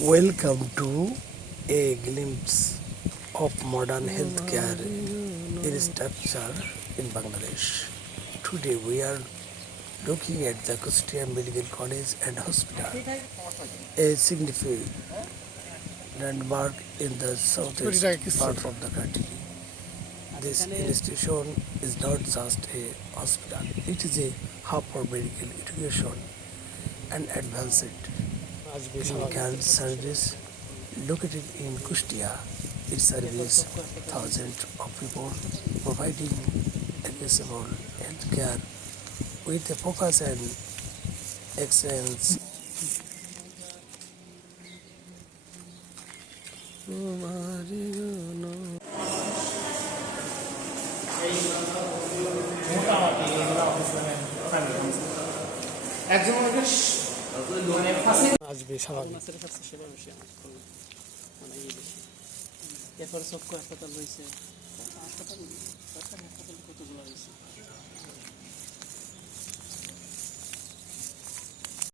Welcome to a glimpse of modern healthcare infrastructure in Bangladesh. Today we are looking at the Kushtia Medical College and Hospital, a significant landmark in the southeast part of the country. This institution is not just a hospital, it is a hub for medical education and advanced clinical service located in Kustia. It serves thousands of people, providing accessible healthcare with a focus on excellence. আসবে স্বাভাবিক মাছের কাছে সেবা বেশি আমার মানে বেশি এরপরে চক্ষু হাসপাতাল রয়েছে